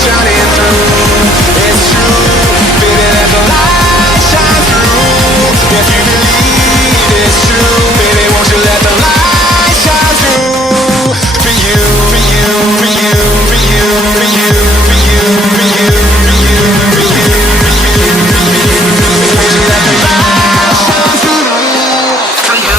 shining through. It's true, baby, let the light shine through. If you believe it's true, baby, won't you let the light shine through. For you, for you, for you, for you, for you, for you, for you, for you, for you, for you, for you. Won't you let the light shine through. For you.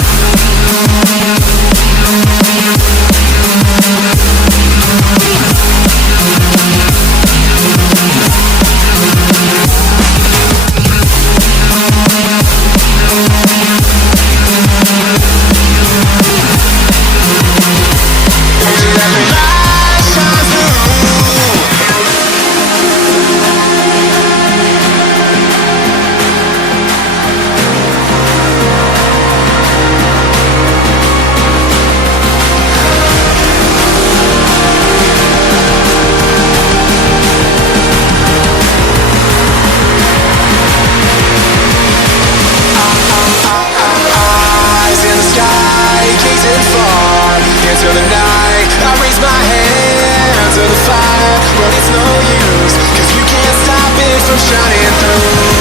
Into the night, I raise my hand to the fire, but it's no use, 'cause you can't stop it from shining through.